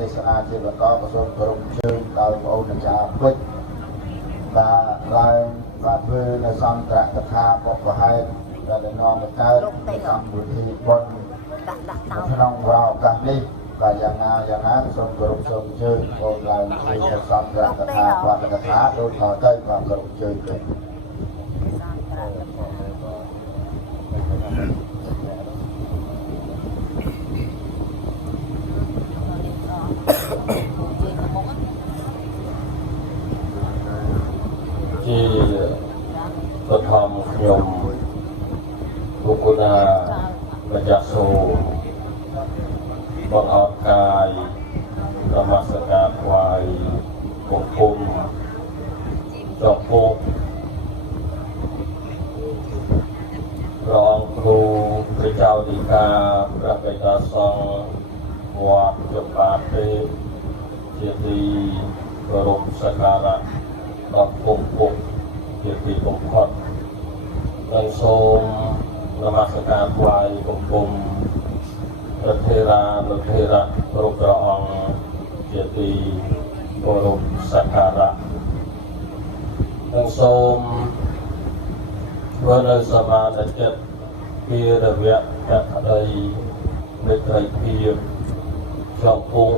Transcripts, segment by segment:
ទេសនាជាបន្តក៏សូមគោរពជើញដោយបងប្អូនអាចារ្យពេជ្រឡើងបាទធ្វើនៅសន្តរកថាបុព្វហេតុដែលនាំមកកើតកម្មវិធីបុណ្យក្នុងឱកាសនេះបាទយ៉ាងណាសូមគោរពសូមជើញបងឡើងធ្វើនៅសន្តរកថាបាត់កថាដូចតទៅបាទគោរពជើញទៅជាបឋមខ្ញុំបុគ្គលម្ចាស់សូមបងអរកាយនមស្ការថ្វាយបង្គំចំពោះព្រះអង្គគ្រូព្រះចៅដីកាព្រះបិតាសង្ឃវត្តចម្បាទេជាទីគោរពសក្ការៈដល់គង់ពុកជាទីបំផុតនិងសូមនមស្ការថ្វាយបង្គំព្រះថេរានុថេរៈគ្រប់ព្រះអង្គជាទីគោរពសក្ការៈនិងសូមធ្វើនៅសមាធិចិត្តពីរវៈកក្តីមេត្រីភាពចំពោះ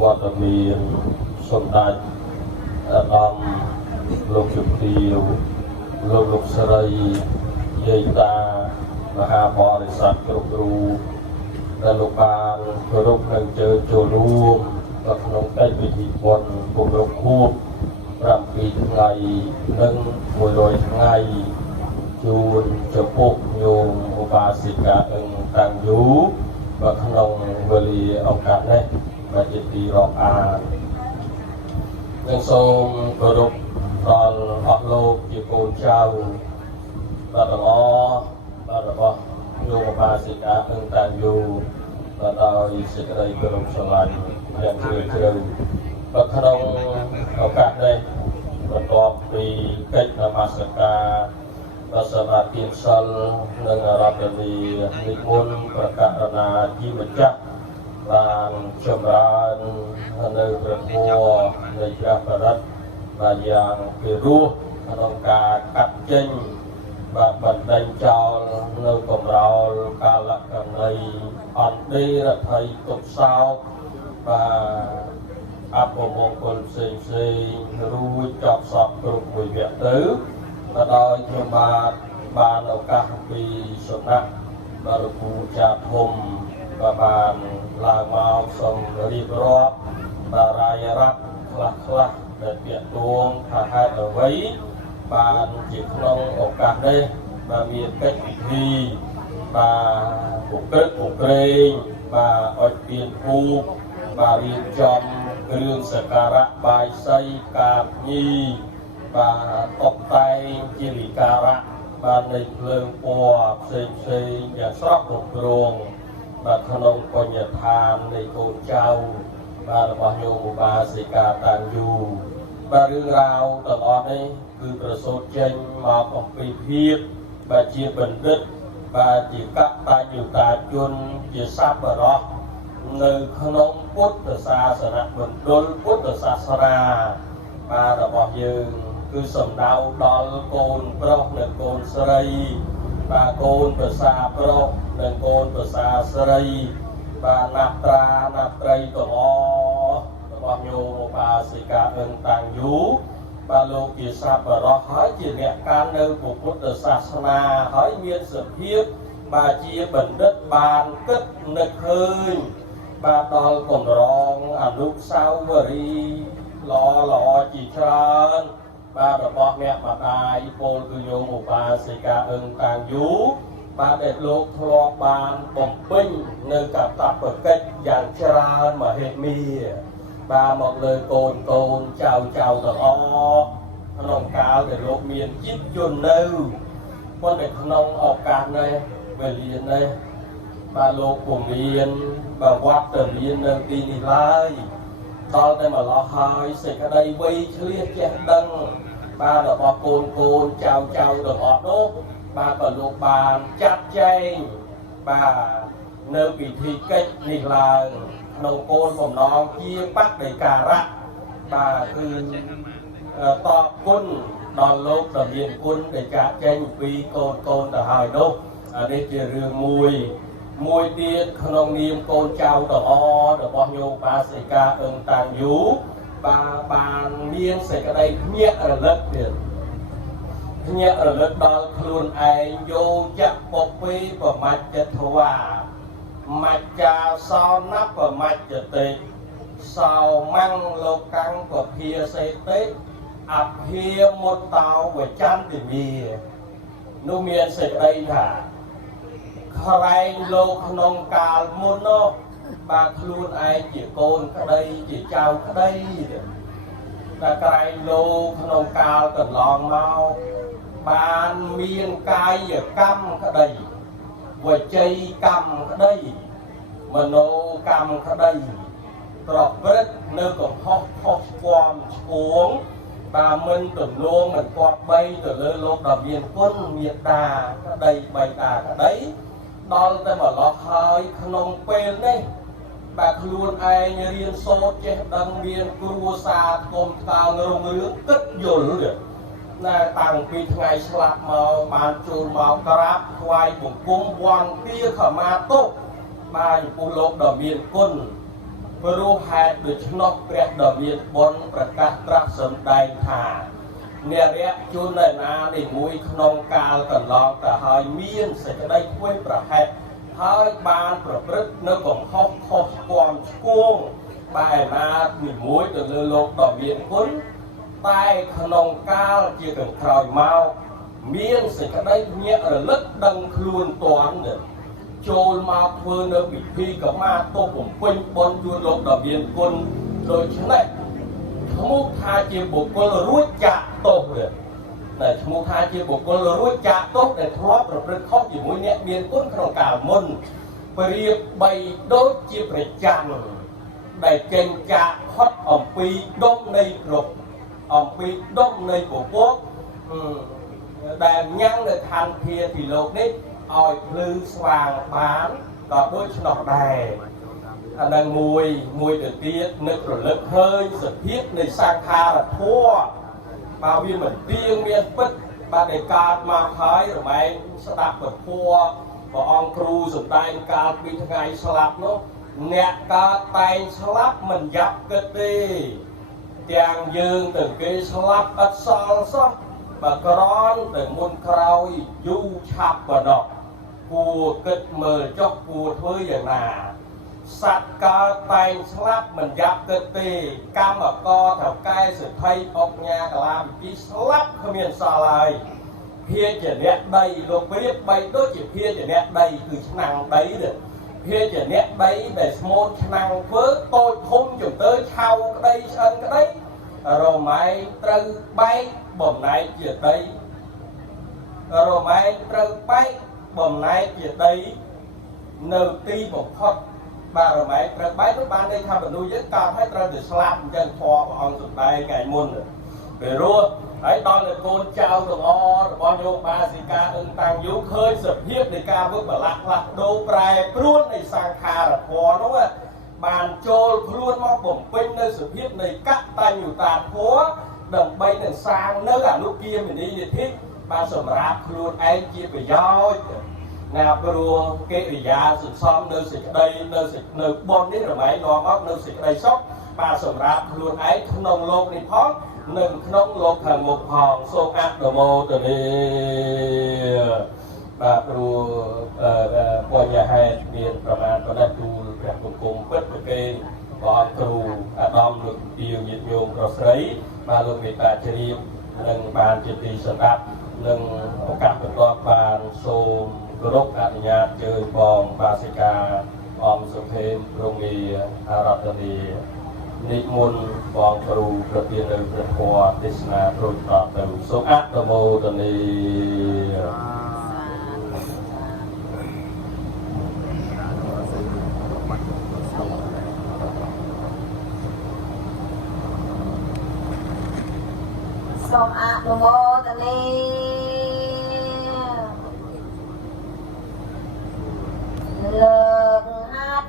វត្តមានសម្ដេចអាដាមលោកជំទាវលោកស្រីយាយតាមហាបរិស័ទគ្រប់រូបដែលលោកបានគោរពនិងជើញចូលរួមនៅក្នុងកិច្ចពិធីបុណ្យគម្រប់ខួប7ថ្ងៃនិង100ថ្ងៃជូនចំពោះញោមឧបាសិកាតាំងយូនៅក្នុងវេលាឱកាសនេះដែលជាទីរាប់អាននិងសូមគោរពដល់អស់លោកជាកូនចៅបាទទាំងអស់បាទរបស់ញោមឧបាសិកាតាំងយូបាទដោយសេចក្តីគោរពស្រឡាញ់យ៉ាងជ្រាលជ្រៅនៅក្នុងឱកាសនេះបន្ទាប់ពីកិច្ចនមស្ការបសមាទានសិលនិងអារាធនានិមន្តប្រកាសណាជាម្ចាស់បានចម្រើននៅព្រះធម៌នៃព្រះបរិត្តបាទយ៉ាងពិរោះក្នុងការកាត់ចេញបាទបណ្ដេញចោលនៅកំរោលកាលកណីអន្តេរដ្ឋីទុកសោកបាទអបមង្គលផ្សេងរួចចប់សពគ្រប់មួយវគ្គទៅក៏ដោយខ្ញុំបានឱកាសពីសំណាក់បរិពូចាធំបានឡើងមកសូមរៀបរាប់បារាយរដ្ឋខ្លះដែលពាក់ទួងថាហេតុអ្វីបានជាក្នុងឱកាសនេះបានមានកិច្ចពិធីបាទឧក្រិដ្ឋឧក្រែងបាទអុជទៀនធូបបាទរៀបចំគ្រឿងសក្ការៈបាយសីកាបញីបាទតុបតែងជាវិការៈបាទនៃភ្លើងពណ៌ផ្សេងយ៉ាងស្រស់រំព្រងបាទក្នុងបញ្ញដ្ឋាននៃកូនចៅបាទរបស់ញោមឧបាសិកាតាំងយូបាទរឿងរ៉ាវទាំងអស់នេះគឺប្រសូតចេញមកអំពីភាពបាទជាបណ្ឌិតបាទជាកតញ្ញុតាជនជាសប្បុរសនៅក្នុងពុទ្ធសាសនមណ្ឌលពុទ្ធសាសនាបាទរបស់យើងគឺសំដៅដល់កូនប្រុសនិងកូនស្រីបាទកូនប្រសាប្រុសនិងកូនប្រសាស្រីបាទណាត់ត្រាណាត់ត្រីទាំងអស់របស់ញោមឧបាសិកាតាំងយូបាទលោកជាសប្បុរសហើយជាអ្នកកាន់នៅពុទ្ធសាសនាហើយមានសភាពបាទជាបណ្ឌិតបានគិតនឹកឃើញបាទដល់កម្រងអនុស្សាវរីយ៍ល្អជាច្រើនបាទរបស់អ្នកម្ដាយពលគឺញោមឧបាសិកាតាំងយូបាទដែលលោកធ្លាប់បានបំពេញនៅកាតព្វកិច្ចយ៉ាងច្រើនមហិមាបាទមកលើកូនចៅទាំងអស់ក្នុងកាលដែលលោកមានជីវជននៅប៉ុន្តែក្នុងឱកាសនេះវេលានេះបាទលោកពុំមានបាទវត្តមាននៅទីនេះឡើយដល់តែម្ល៉េះហើយសេចក្តីវៃឆ្លៀសចេះដឹងបាទរបស់កូនចៅទាំងអស់នោះបាទក៏លោកបានចាត់ចែងបាទនៅពិធីកិច្ចនេះឡើង ក្នុងគោលបំណងជាបដិការៈបាទគឺតបគុណដល់លោកដ៏មានគុណដែលចាក់ចែងពីកូនទៅហើយនោះនេះជារឿងមួយទៀតក្នុងនាមកូនចៅទាំងអស់របស់ញោមបាសិកាអឹងតាំងយូបានមានសេចក្តីភ្ញាក់រលឹកទៀតភ្ញាក់រលឹកដល់ខ្លួនឯងយោចៈពពេប្រមច្ចធវ៉ាមច្ចាសោណាប់ប្រមច្ចតិសោមੰលោកកាំងពភាសេតិអភិមុតតោវចន្តិមានោះមានសេចក្តីថាក្រែងលោកក្នុងកាលមុននោះបាទខ្លួនឯងជាកូនក្តីជាចៅក្តីតែក្រែងលោកក្នុងកាលកន្លងមកបានមានកាយកម្មក្តីវចីកម្មក្តីមโนកម្មក្តីប្រព្រឹត្តនៅកំហុសខុសស្គមឆ្គងបាទមិនទំនួលមិនគប្បីទៅលើលោកដ៏មានគុណមេត្តាក្តីបៃតាក្តីដល់តែម្លោះហើយក្នុងពេលនេះបាទខ្លួនឯងរៀនសូត្រចេះដឹងមានគ្រួសារគុំតើងរុងរឿងគិតយល់ណាតាំងពីថ្ងៃស្លាប់មកបានចូលមកក្រាបថ្វាយបង្គំវ័នទាខមាទុកបាទចំពោះលោកដ៏មានគុណព្រោះហេតុដូច្នោះព្រះដ៏មានបុណ្យប្រកាសត្រាស់សម្ដែងថានារៈជនណានេះមួយក្នុងកាលកន្លងទៅហើយមានសេចក្តីធ្វើប្រហែសហើយបានប្រព្រឹត្តនៅកំហុសខុសស្គមឆ្គងបែរណានេះមួយទៅលើលោកដ៏មានគុណតែក្នុងកាលជាកក្រោយមកមានសេចក្តីភ្ញាក់រលឹកដឹងខ្លួនតាន់ចូលមកធ្វើនៅពិធីកម្មាទោសបំពេញបុណ្យជូនលោកដ៏មានគុណដូច្នេះឈ្មោះថាជាបុគ្គលរួចចាកទោសតែឈ្មោះថាជាបុគ្គលរួចចាកទោសដែលធ្លាប់ប្រព្រឹត្តខុសជាមួយអ្នកមានគុណក្នុងកាលមុនប្រៀបបីដូចជាប្រចាំដែលចេញចាកផុតអំពីដុំនៃគ្រប់អំពីដុំនៃពពកដែលញ៉ាំងនៅឋានធាទីលោកនេះឲ្យភ្លឺស្វាងបានក៏ដូច្នោះដែរអានឹងមួយទៅទៀតនឹករលឹកឃើញសភាពនៃសង្ខារធัวបើវាមិនទៀងមានពិតបាទដែលកើតមកហើយរមែងស្ដាប់ពធព្រះអង្គគ្រូសម្ដែងកាលពីថ្ងៃស្លាប់នោះអ្នកកើតតែងស្លាប់មិនយ៉ាប់គិតទេទាំងយើងទាំងគេស្លាប់អត់សល់សោះបើក្រនតែមុនក្រោយយូរឆាប់បដកគួរគិតមើលចុះគួរធ្វើយ៉ាងណាសត្វកើតតែងស្លាប់មិនយ៉ាប់គិតទេកម្មកថៅកែសិទ្ធិអុកញ៉ាកាឡាវិជីស្លាប់គ្មានសល់ហើយភាជាអ្នកដីលោកព្រៀបបីដូចជាភាជាអ្នកដីគឺឆ្នាំងដីភាជាអ្នកដីដែលស្មូតឆ្នាំងធ្វើតូចធំជំទើឆៅក្តីឆ្អិនក្តីរម៉ែងត្រូវបែកបំណែកជាដីរម៉ែងត្រូវបែកបំណែកជាដីនៅទីបំផុតបាទរម៉ែងត្រូវបែកទៅបានន័យថាមនុស្សយើងកើតឲ្យត្រូវទៅស្លាប់អញ្ចឹងធម៌ព្រះអង្គសម្ដែងថ្ងៃមុនពេលរស់ហើយដល់តែកូនចៅទាំងអស់របស់ញោមបាសិកាអឹងតាំងយូរឃើញសភាពនៃការវឹកបលាក់ផ្លាស់ប្ដូរប្រែប្រួលនៃសង្ខារធម៌នោះបានចូលខ្លួនមកបំពេញនៅសភាពនៃកតញ្ញូតាធម៌ដើម្បីនឹងសាងនៅអនុគាមនីនិធិបានសម្រាប់ខ្លួនឯងជាប្រយោជន៍ណាព្រោះកិរិយាសន្សំនៅសេចក្តីនៅបុណ្យនេះរមែងនាំមកនៅសេចក្តីសុខបាទសម្រាប់ខ្លួនឯងក្នុងលោកនេះផងនិងក្នុងលោកខាងមុខផងសូមអនុមោទនាបាទព្រោះបញ្ញហេតុមានប្រមាណប៉ុណ្ណេះទូលព្រះបង្គំពិតប្រកេនព្រះអង្គគ្រូអាដាមលោកទាវញាតិញោមប្រុសស្រីបាទលោកមេត្តាជ្រាបនិងបានជាទីសម្រាប់និងឱកាសបន្ទាប់បានសូមគោរពអនុញ្ញាតជើញបងបាសិកាអំសុភេមរងីអរតនីនិមន្តបងគ្រូប្រទាននៅព្រះធម៌ទេសនាព្រួយតទៅសូមអនុមោទនាសូមអនុមោទនាលើកហាត់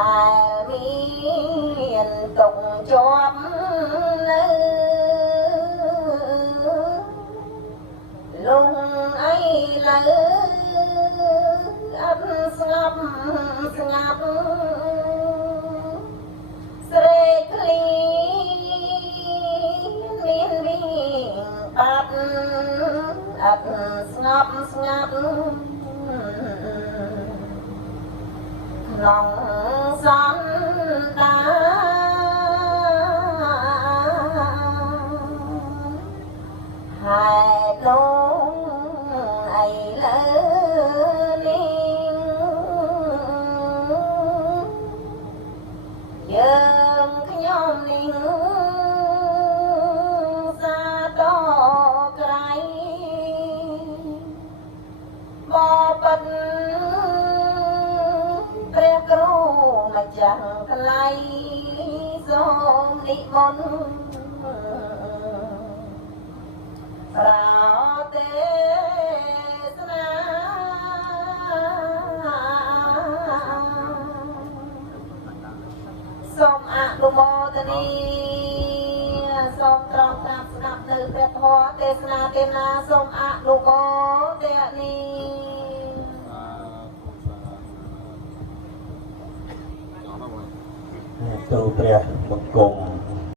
ដែលមានទុកជាប់នៅលងអីលើអត់ស្ងប់ស្ងាត់ស្រេកឃ្លីមានវិញបាត់អត់ស្ងប់ស្ងាត់ក្នុងសន្តានហេតុនោះអីលើនេះយើងខ្ញុំនេះសាតក្រៃបបិទ្ធព្រះគ្រូម្ចាស់ថ្លៃសូមនិមន្តប្រទេសនាសូមអនុមោទនាសូមត្រង់តាមស្ដាប់នៅព្រះធម៌ទេសនាទេនាសូមអនុមោទនាទូព្រះបង្គំ